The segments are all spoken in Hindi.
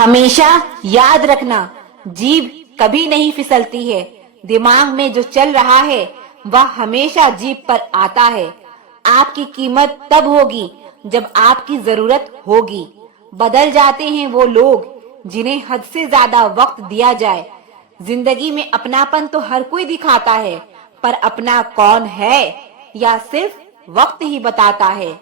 हमेशा याद रखना, जीभ कभी नहीं फिसलती है। दिमाग में जो चल रहा है वह हमेशा जीभ पर आता है। आपकी कीमत तब होगी जब आपकी जरूरत होगी। बदल जाते हैं वो लोग जिन्हें हद से ज्यादा वक्त दिया जाए। जिंदगी में अपनापन तो हर कोई दिखाता है, पर अपना कौन है या सिर्फ वक्त ही बताता है।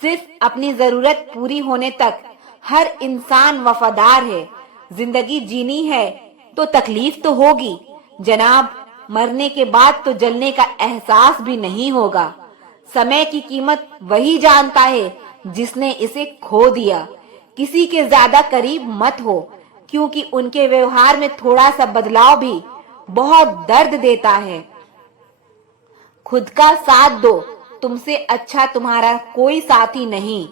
सिर्फ अपनी जरूरत पूरी होने तक हर इंसान वफादार है। जिंदगी जीनी है तो तकलीफ तो होगी जनाब, मरने के बाद तो जलने का एहसास भी नहीं होगा। समय की कीमत वही जानता है जिसने इसे खो दिया। किसी के ज्यादा करीब मत हो, क्योंकि उनके व्यवहार में थोड़ा सा बदलाव भी बहुत दर्द देता है। खुद का साथ दो, तुमसे अच्छा तुम्हारा कोई साथी नहीं।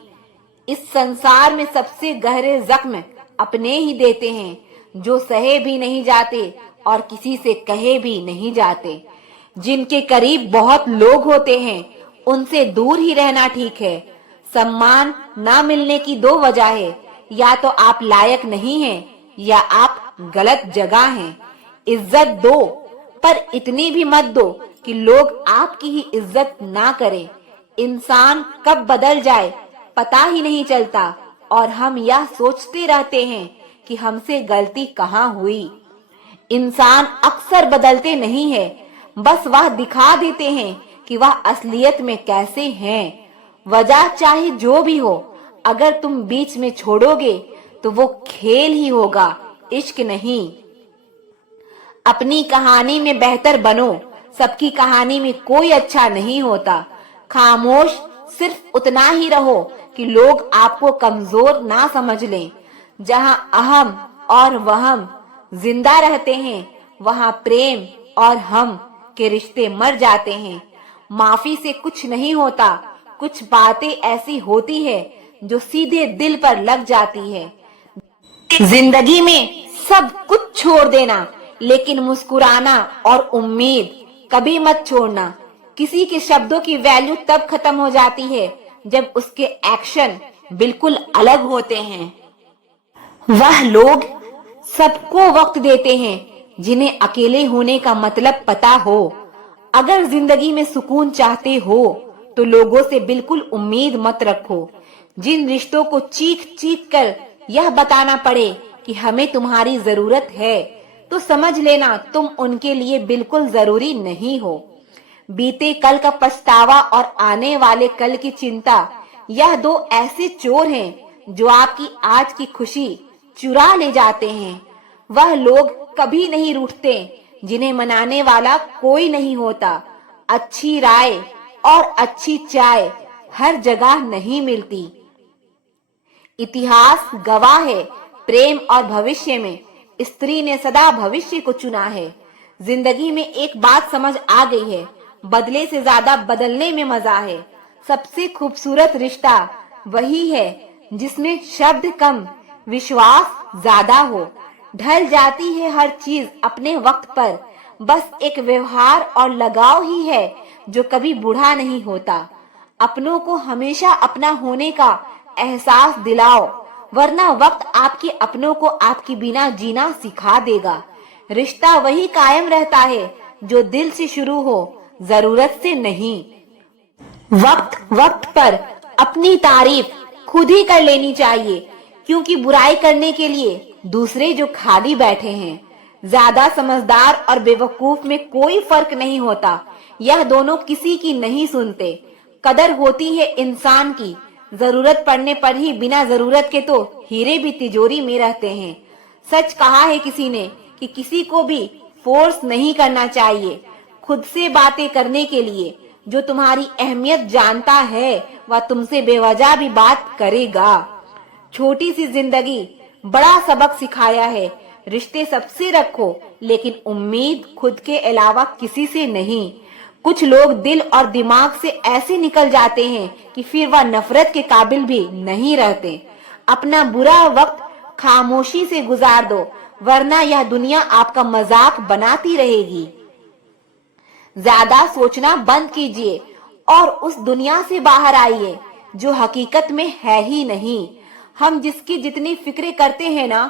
इस संसार में सबसे गहरे जख्म अपने ही देते हैं, जो सहे भी नहीं जाते और किसी से कहे भी नहीं जाते। जिनके करीब बहुत लोग होते हैं उनसे दूर ही रहना ठीक है। सम्मान ना मिलने की दो वजह है, या तो आप लायक नहीं हैं या आप गलत जगह हैं। इज्जत दो, पर इतनी भी मत दो कि लोग आपकी ही इज्जत ना करें। इंसान कब बदल जाए पता ही नहीं चलता, और हम यह सोचते रहते हैं कि हमसे गलती कहाँ हुई। इंसान अक्सर बदलते नहीं है, बस वह दिखा देते हैं कि वह असलियत में कैसे हैं। वजह चाहे जो भी हो, अगर तुम बीच में छोड़ोगे तो वो खेल ही होगा, इश्क नहीं। अपनी कहानी में बेहतर बनो, सबकी कहानी में कोई अच्छा नहीं होता। खामोश सिर्फ उतना ही रहो कि लोग आपको कमजोर ना समझ लें। जहां अहम और वहम जिंदा रहते हैं, वहां प्रेम और हम के रिश्ते मर जाते हैं। माफी से कुछ नहीं होता, कुछ बातें ऐसी होती है जो सीधे दिल पर लग जाती है। जिंदगी में सब कुछ छोड़ देना, लेकिन मुस्कुराना और उम्मीद कभी मत छोड़ना। किसी के शब्दों की वैल्यू तब खत्म हो जाती है जब उसके एक्शन बिल्कुल अलग होते हैं। वह लोग सबको वक्त देते हैं जिन्हें अकेले होने का मतलब पता हो। अगर जिंदगी में सुकून चाहते हो तो लोगों से बिल्कुल उम्मीद मत रखो। जिन रिश्तों को चीख चीख कर यह बताना पड़े कि हमें तुम्हारी जरूरत है, तो समझ लेना तुम उनके लिए बिल्कुल जरूरी नहीं हो। बीते कल का पछतावा और आने वाले कल की चिंता, यह दो ऐसे चोर हैं जो आपकी आज की खुशी चुरा ले जाते हैं। वह लोग कभी नहीं रूठते जिन्हें मनाने वाला कोई नहीं होता। अच्छी राय और अच्छी चाय हर जगह नहीं मिलती। इतिहास गवाह है, प्रेम और भविष्य में स्त्री ने सदा भविष्य को चुना है। जिंदगी में एक बात समझ आ गई है, बदले से ज्यादा बदलने में मजा है। सबसे खूबसूरत रिश्ता वही है जिसमें शब्द कम विश्वास ज्यादा हो। ढल जाती है हर चीज अपने वक्त पर, बस एक व्यवहार और लगाव ही है जो कभी बूढ़ा नहीं होता। अपनों को हमेशा अपना होने का एहसास दिलाओ, वरना वक्त आपके अपनों को आपकी बिना जीना सिखा देगा। रिश्ता वही कायम रहता है जो दिल से शुरू हो, जरूरत से नहीं। वक्त वक्त पर अपनी तारीफ खुद ही कर लेनी चाहिए, क्योंकि बुराई करने के लिए दूसरे जो खाली बैठे हैं। ज्यादा समझदार और बेवकूफ में कोई फर्क नहीं होता, यह दोनों किसी की नहीं सुनते। कदर होती है इंसान की, जरूरत पड़ने पर ही, बिना जरूरत के तो हीरे भी तिजोरी में रहते हैं। सच कहा है किसी ने कि किसी को भी फोर्स नहीं करना चाहिए खुद से बातें करने के लिए। जो तुम्हारी अहमियत जानता है वह तुमसे बेवजह भी बात करेगा। छोटी सी जिंदगी बड़ा सबक सिखाया है। रिश्ते सबसे रखो, लेकिन उम्मीद खुद के अलावा किसी से नहीं। कुछ लोग दिल और दिमाग से ऐसे निकल जाते हैं कि फिर वह नफरत के काबिल भी नहीं रहते। अपना बुरा वक्त खामोशी से गुजार दो, वरना यह दुनिया आपका मजाक बनाती रहेगी। ज्यादा सोचना बंद कीजिए और उस दुनिया से बाहर आइए जो हकीकत में है ही नहीं। हम जिसकी जितनी फिक्र करते हैं ना,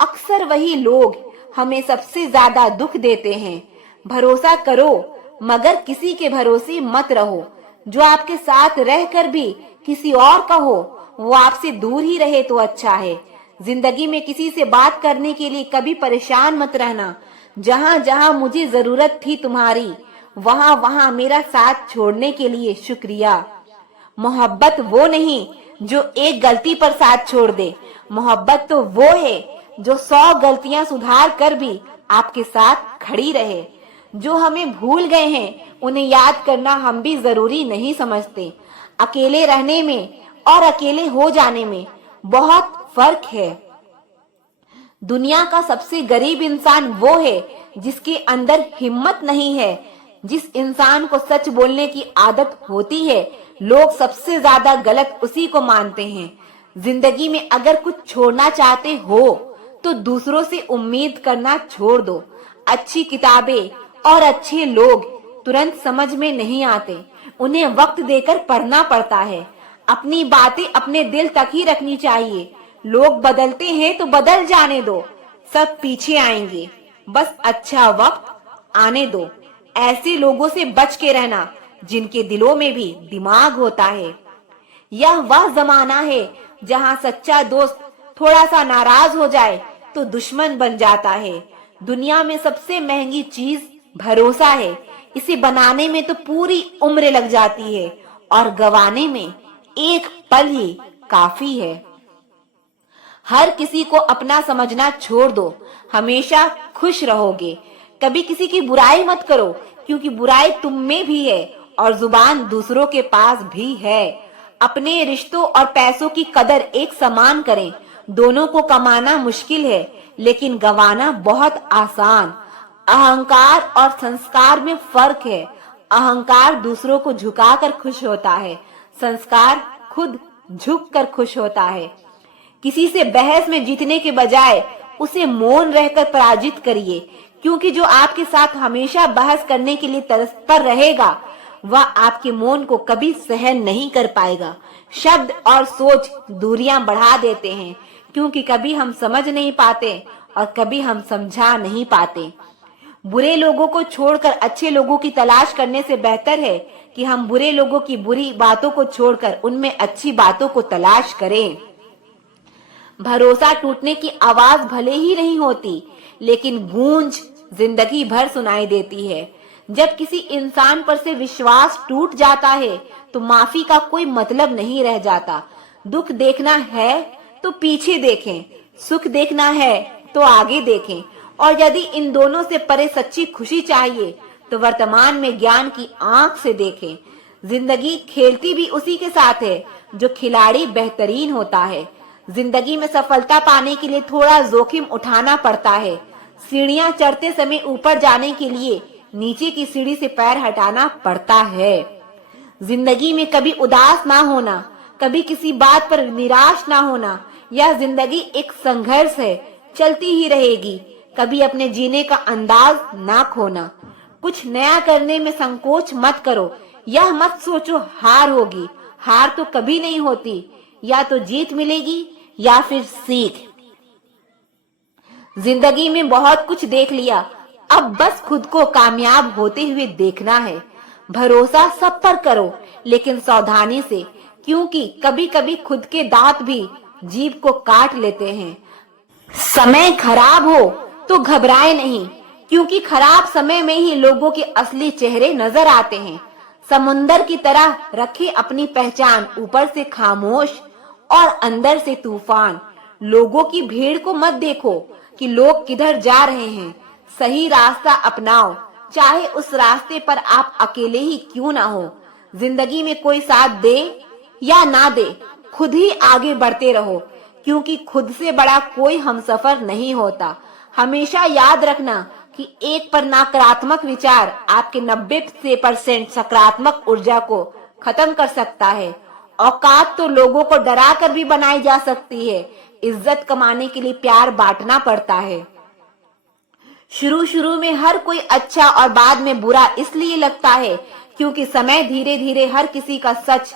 अक्सर वही लोग हमें सबसे ज्यादा दुख देते हैं। भरोसा करो मगर किसी के भरोसे मत रहो। जो आपके साथ रहकर भी किसी और का हो, वो आपसे दूर ही रहे तो अच्छा है। जिंदगी में किसी से बात करने के लिए कभी परेशान मत रहना। जहां जहां मुझे जरूरत थी तुम्हारी, वहां वहां मेरा साथ छोड़ने के लिए शुक्रिया। मोहब्बत वो नहीं जो एक गलती पर साथ छोड़ दे। मोहब्बत तो वो है जो 100 गलतियां सुधार कर भी आपके साथ खड़ी रहे। जो हमें भूल गए हैं उन्हें याद करना हम भी जरूरी नहीं समझते। अकेले रहने में और अकेले हो जाने में बहुत फर्क है। दुनिया का सबसे गरीब इंसान वो है जिसके अंदर हिम्मत नहीं है। जिस इंसान को सच बोलने की आदत होती है, लोग सबसे ज्यादा गलत उसी को मानते हैं। जिंदगी में अगर कुछ छोड़ना चाहते हो तो दूसरों से उम्मीद करना छोड़ दो। अच्छी किताबें और अच्छे लोग तुरंत समझ में नहीं आते, उन्हें वक्त देकर पढ़ना पड़ता है। अपनी बातें अपने दिल तक ही रखनी चाहिए। लोग बदलते हैं तो बदल जाने दो, सब पीछे आएंगे, बस अच्छा वक्त आने दो। ऐसे लोगों से बच के रहना जिनके दिलों में भी दिमाग होता है। यह वह जमाना है जहां सच्चा दोस्त थोड़ा सा नाराज हो जाए तो दुश्मन बन जाता है। दुनिया में सबसे महंगी चीज भरोसा है। इसे बनाने में तो पूरी उम्र लग जाती है और गंवाने में एक पल ही काफी है। हर किसी को अपना समझना छोड़ दो, हमेशा खुश रहोगे। कभी किसी की बुराई मत करो, क्योंकि बुराई तुम में भी है और जुबान दूसरों के पास भी है। अपने रिश्तों और पैसों की कदर एक समान करें। दोनों को कमाना मुश्किल है, लेकिन गंवाना बहुत आसान। अहंकार और संस्कार में फर्क है। अहंकार दूसरों को झुकाकर खुश होता है, संस्कार खुद झुककर खुश होता है। किसी से बहस में जीतने के बजाय उसे मौन रहकर पराजित करिए, क्योंकि जो आपके साथ हमेशा बहस करने के लिए तत्पर रहेगा, वह आपके मौन को कभी सहन नहीं कर पाएगा। शब्द और सोच दूरियां बढ़ा देते हैं, क्योंकि कभी हम समझ नहीं पाते और कभी हम समझा नहीं पाते। बुरे लोगों को छोड़कर अच्छे लोगों की तलाश करने से बेहतर है कि हम बुरे लोगों की बुरी बातों को छोड़कर उनमें अच्छी बातों को तलाश करें। भरोसा टूटने की आवाज भले ही नहीं होती, लेकिन गूंज जिंदगी भर सुनाई देती है। जब किसी इंसान पर से विश्वास टूट जाता है तो माफी का कोई मतलब नहीं रह जाता। दुख देखना है तो पीछे देखें, सुख देखना है तो आगे देखें। और यदि इन दोनों से परे सच्ची खुशी चाहिए तो वर्तमान में ज्ञान की आंख से देखें। जिंदगी खेलती भी उसी के साथ है जो खिलाड़ी बेहतरीन होता है। जिंदगी में सफलता पाने के लिए थोड़ा जोखिम उठाना पड़ता है। सीढ़ियां चढ़ते समय ऊपर जाने के लिए नीचे की सीढ़ी से पैर हटाना पड़ता है। जिंदगी में कभी उदास ना होना, कभी किसी बात पर निराश ना होना। यह जिंदगी एक संघर्ष है, चलती ही रहेगी। कभी अपने जीने का अंदाज ना खोना। कुछ नया करने में संकोच मत करो। यह मत सोचो हार होगी, हार तो कभी नहीं होती। या तो जीत मिलेगी या फिर सीख। जिंदगी में बहुत कुछ देख लिया, अब बस खुद को कामयाब होते हुए देखना है। भरोसा सब पर करो, लेकिन सावधानी से, क्योंकि कभी कभी खुद के दांत भी जीभ को काट लेते हैं। समय खराब हो तो घबराए नहीं, क्योंकि खराब समय में ही लोगों के असली चेहरे नजर आते हैं। समुंदर की तरह रखे अपनी पहचान, ऊपर से खामोश और अंदर से तूफान। लोगों की भीड़ को मत देखो कि लोग किधर जा रहे हैं। सही रास्ता अपनाओ, चाहे उस रास्ते पर आप अकेले ही क्यों ना हो। जिंदगी में कोई साथ दे या ना दे, खुद ही आगे बढ़ते रहो, क्योंकि खुद से बड़ा कोई हमसफर नहीं होता। हमेशा याद रखना कि एक पर नकारात्मक विचार आपके 90% सकारात्मक ऊर्जा को खत्म कर सकता है। औकात तो लोगों को डरा कर भी बनाई जा सकती है। इज्जत कमाने के लिए प्यार बांटना पड़ता है। शुरू में हर कोई अच्छा और बाद में बुरा इसलिए लगता है क्योंकि समय धीरे धीरे हर किसी का सच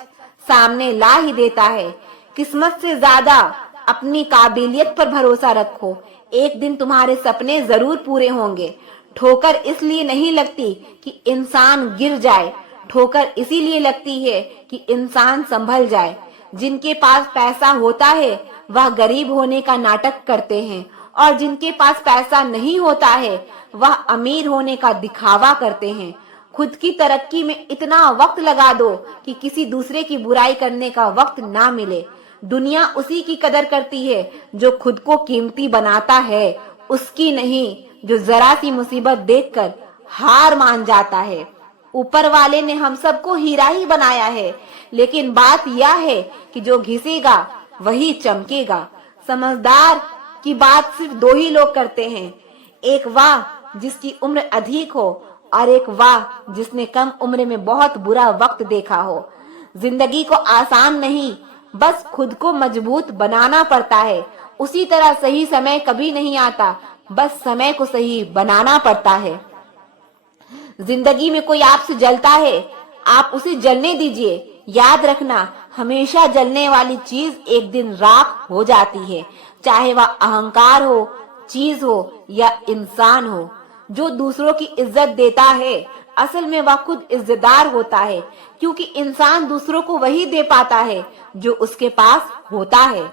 सामने ला ही देता है। किस्मत से ज्यादा अपनी काबिलियत पर भरोसा रखो, एक दिन तुम्हारे सपने जरूर पूरे होंगे। ठोकर इसलिए नहीं लगती कि इंसान गिर जाए, ठोकर इसीलिए लगती है कि इंसान संभल जाए। जिनके पास पैसा होता है वह गरीब होने का नाटक करते हैं, और जिनके पास पैसा नहीं होता है वह अमीर होने का दिखावा करते हैं। खुद की तरक्की में इतना वक्त लगा दो कि किसी दूसरे की बुराई करने का वक्त ना मिले। दुनिया उसी की कदर करती है जो खुद को कीमती बनाता है, उसकी नहीं जो जरा सी मुसीबत देखकर हार मान जाता है। ऊपर वाले ने हम सबको हीरा ही बनाया है, लेकिन बात यह है कि जो घिसेगा वही चमकेगा। समझदार की बात सिर्फ दो ही लोग करते हैं, एक वाह जिसकी उम्र अधिक हो और एक वाह जिसने कम उम्र में बहुत बुरा वक्त देखा हो। जिंदगी को आसान नहीं, बस खुद को मजबूत बनाना पड़ता है। उसी तरह सही समय कभी नहीं आता, बस समय को सही बनाना पड़ता है। जिंदगी में कोई आपसे जलता है, आप उसे जलने दीजिए। याद रखना, हमेशा जलने वाली चीज एक दिन राख हो जाती है, चाहे वह अहंकार हो, चीज हो या इंसान हो। जो दूसरों की इज्जत देता है असल में वह खुद इज्जतदार होता है, क्योंकि इंसान दूसरों को वही दे पाता है जो उसके पास होता है।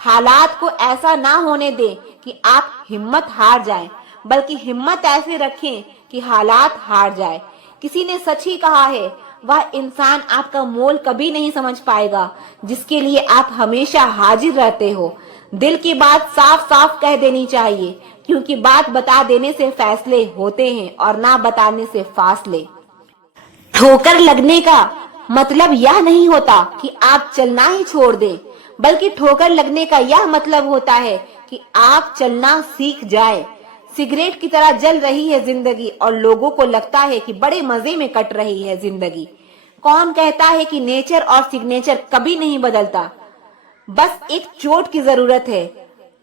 हालात को ऐसा ना होने दें कि आप हिम्मत हार जाएं, बल्कि हिम्मत ऐसे रखें कि हालात हार जाए। किसी ने सच ही कहा है, वह इंसान आपका मोल कभी नहीं समझ पाएगा जिसके लिए आप हमेशा हाजिर रहते हो। दिल की बात साफ साफ कह देनी चाहिए, क्योंकि बात बता देने से फैसले होते हैं और ना बताने से फासले। ठोकर लगने का मतलब यह नहीं होता कि आप चलना ही छोड़ दें, बल्कि ठोकर लगने का यह मतलब होता है कि आप चलना सीख जाएं। सिगरेट की तरह जल रही है जिंदगी और लोगों को लगता है कि बड़े मजे में कट रही है जिंदगी। कौन कहता है कि नेचर और सिग्नेचर कभी नहीं बदलता? बस एक चोट की जरूरत है।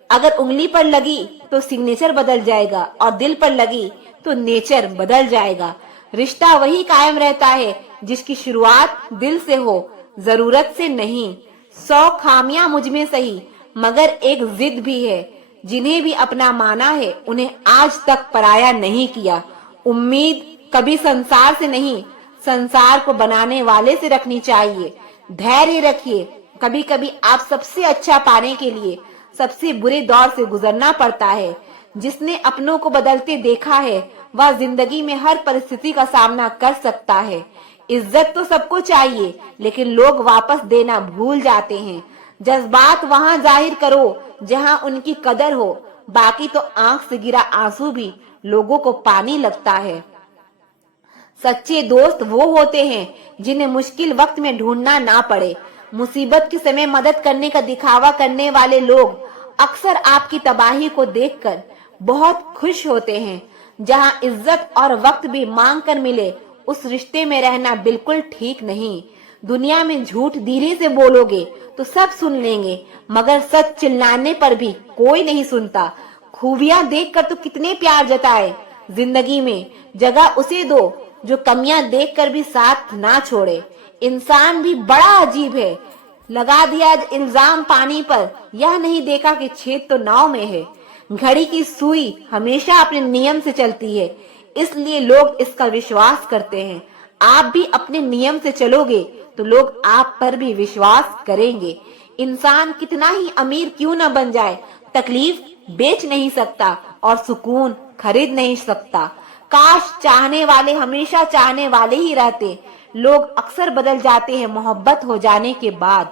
अगर उंगली पर लगी तो सिग्नेचर बदल जाएगा और दिल पर लगी तो नेचर बदल जाएगा। रिश्ता वही कायम रहता है जिसकी शुरुआत दिल से हो, जरूरत से नहीं। 100 खामियां मुझ में सही, मगर एक जिद भी है। जिन्हें भी अपना माना है उन्हें आज तक पराया नहीं किया। उम्मीद कभी संसार से नहीं, संसार को बनाने वाले से रखनी चाहिए। धैर्य रखिए, कभी कभी आप सबसे अच्छा पाने के लिए सबसे बुरे दौर से गुजरना पड़ता है। जिसने अपनों को बदलते देखा है वह जिंदगी में हर परिस्थिति का सामना कर सकता है। इज्जत तो सबको चाहिए, लेकिन लोग वापस देना भूल जाते हैं। जज्बात वहां जाहिर करो जहां उनकी कदर हो, बाकी तो आंख से गिरा आंसू भी लोगों को पानी लगता है। सच्चे दोस्त वो होते हैं जिन्हें मुश्किल वक्त में ढूंढना ना पड़े। मुसीबत के समय मदद करने का दिखावा करने वाले लोग अक्सर आपकी तबाही को देखकर बहुत खुश होते हैं। जहां इज्जत और वक्त भी मांग कर मिले, उस रिश्ते में रहना बिल्कुल ठीक नहीं। दुनिया में झूठ धीरे से बोलोगे तो सब सुन लेंगे, मगर सच चिल्लाने पर भी कोई नहीं सुनता। खूबियां देखकर तो कितने प्यार जताए। जिंदगी में जगह उसे दो जो कमियां देखकर भी साथ ना छोड़े। इंसान भी बड़ा अजीब है। लगा दिया इल्जाम पानी पर, यह नहीं देखा कि छेद तो नाव में है। घड़ी की सुई हमेशा अपने नियम से चलती है, इसलिए लोग इसका विश्वास करते हैं। आप भी अपने नियम से चलोगे तो लोग आप पर भी विश्वास करेंगे। इंसान कितना ही अमीर क्यों न बन जाए, तकलीफ बेच नहीं सकता और सुकून खरीद नहीं सकता। काश चाहने वाले हमेशा चाहने वाले ही रहते। लोग अक्सर बदल जाते हैं मोहब्बत हो जाने के बाद।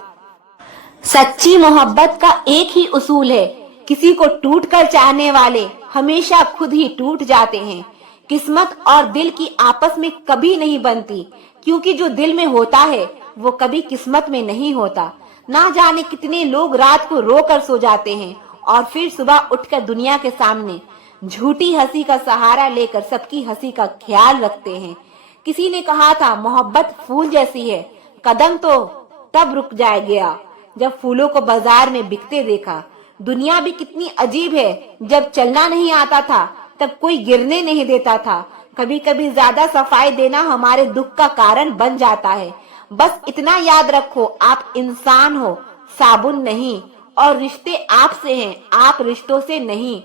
सच्ची मोहब्बत का एक ही उसूल है, किसी को टूटकर चाहने वाले हमेशा खुद ही टूट जाते हैं। किस्मत और दिल की आपस में कभी नहीं बनती, क्योंकि जो दिल में होता है वो कभी किस्मत में नहीं होता। ना जाने कितने लोग रात को रोकर सो जाते हैं और फिर सुबह उठकर दुनिया के सामने झूठी हंसी का सहारा लेकर सबकी हंसी का ख्याल रखते हैं। किसी ने कहा था मोहब्बत फूल जैसी है, कदम तो तब रुक जाए गया जब फूलों को बाजार में बिकते देखा। दुनिया भी कितनी अजीब है, जब चलना नहीं आता था तब कोई गिरने नहीं देता था। कभी कभी ज्यादा सफाई देना हमारे दुख का कारण बन जाता है। बस इतना याद रखो, आप इंसान हो, साबुन नहीं। और रिश्ते आपसे हैं, आप रिश्तों से नहीं।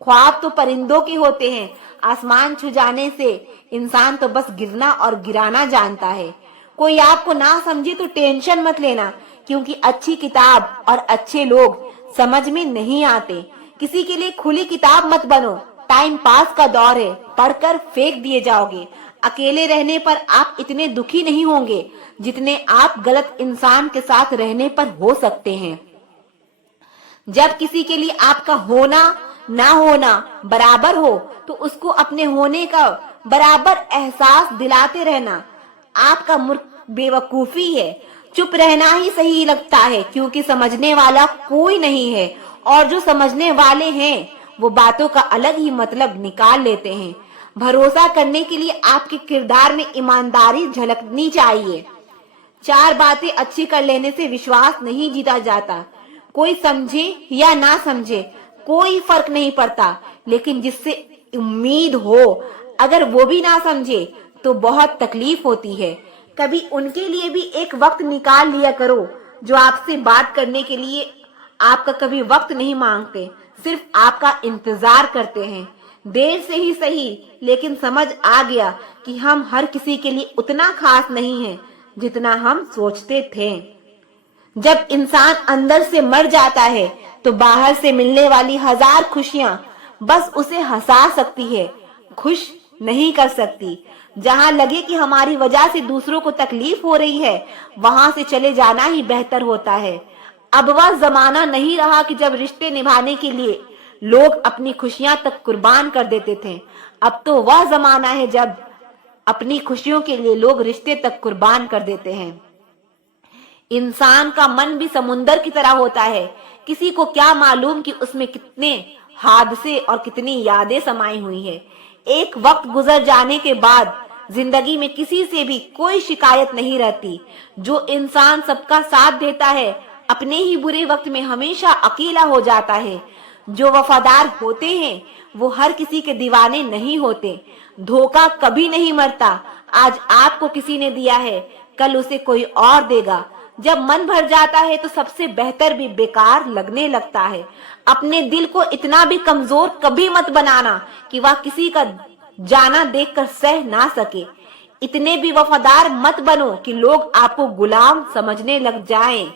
ख्वाब तो परिंदों के होते हैं, आसमान छू जाने से इंसान तो बस गिरना और गिराना जानता है। कोई आपको ना समझे तो टेंशन मत लेना, क्योंकि अच्छी किताब और अच्छे लोग समझ में नहीं आते। किसी के लिए खुली किताब मत बनो, टाइम पास का दौर है, पढ़कर फेंक दिए जाओगे। अकेले रहने पर आप इतने दुखी नहीं होंगे जितने आप गलत इंसान के साथ रहने पर हो सकते हैं। जब किसी के लिए आपका होना ना होना बराबर हो तो उसको अपने होने का बराबर एहसास दिलाते रहना आपका बेवकूफी है। चुप रहना ही सही लगता है, क्योंकि समझने वाला कोई नहीं है, और जो समझने वाले हैं वो बातों का अलग ही मतलब निकाल लेते हैं। भरोसा करने के लिए आपके किरदार में ईमानदारी झलकनी चाहिए। चार बातें अच्छी कर लेने से विश्वास नहीं जीता जाता। कोई समझे या ना समझे कोई फर्क नहीं पड़ता, लेकिन जिससे उम्मीद हो अगर वो भी ना समझे तो बहुत तकलीफ होती है। कभी उनके लिए भी एक वक्त निकाल लिया करो जो आपसे बात करने के लिए आपका कभी वक्त नहीं मांगते, सिर्फ आपका इंतजार करते हैं। देर से ही सही, लेकिन समझ आ गया कि हम हर किसी के लिए उतना खास नहीं है जितना हम सोचते थे। जब इंसान अंदर से मर जाता है तो बाहर से मिलने वाली हजार खुशियां बस उसे हंसा सकती है, खुश नहीं कर सकती। जहां लगे कि हमारी वजह से दूसरों को तकलीफ हो रही है, वहां से चले जाना ही बेहतर होता है। अब वह जमाना नहीं रहा कि जब रिश्ते निभाने के लिए लोग अपनी खुशियां तक कुर्बान कर देते थे। अब तो वह जमाना है जब अपनी खुशियों के लिए लोग रिश्ते तक कुर्बान कर देते हैं। इंसान का मन भी समुंदर की तरह होता है, किसी को क्या मालूम कि उसमें कितने हादसे और कितनी यादें समाई हुई है। एक वक्त गुजर जाने के बाद जिंदगी में किसी से भी कोई शिकायत नहीं रहती। जो इंसान सबका साथ देता है अपने ही बुरे वक्त में हमेशा अकेला हो जाता है। जो वफादार होते हैं वो हर किसी के दीवाने नहीं होते। धोखा कभी नहीं मरता। आज आपको किसी ने दिया है, कल उसे कोई और देगा। जब मन भर जाता है तो सबसे बेहतर भी बेकार लगने लगता है। अपने दिल को इतना भी कमजोर कभी मत बनाना कि वह किसी का जाना देखकर सह ना सके। इतने भी वफादार मत बनो कि लोग आपको गुलाम समझने लग जाएं।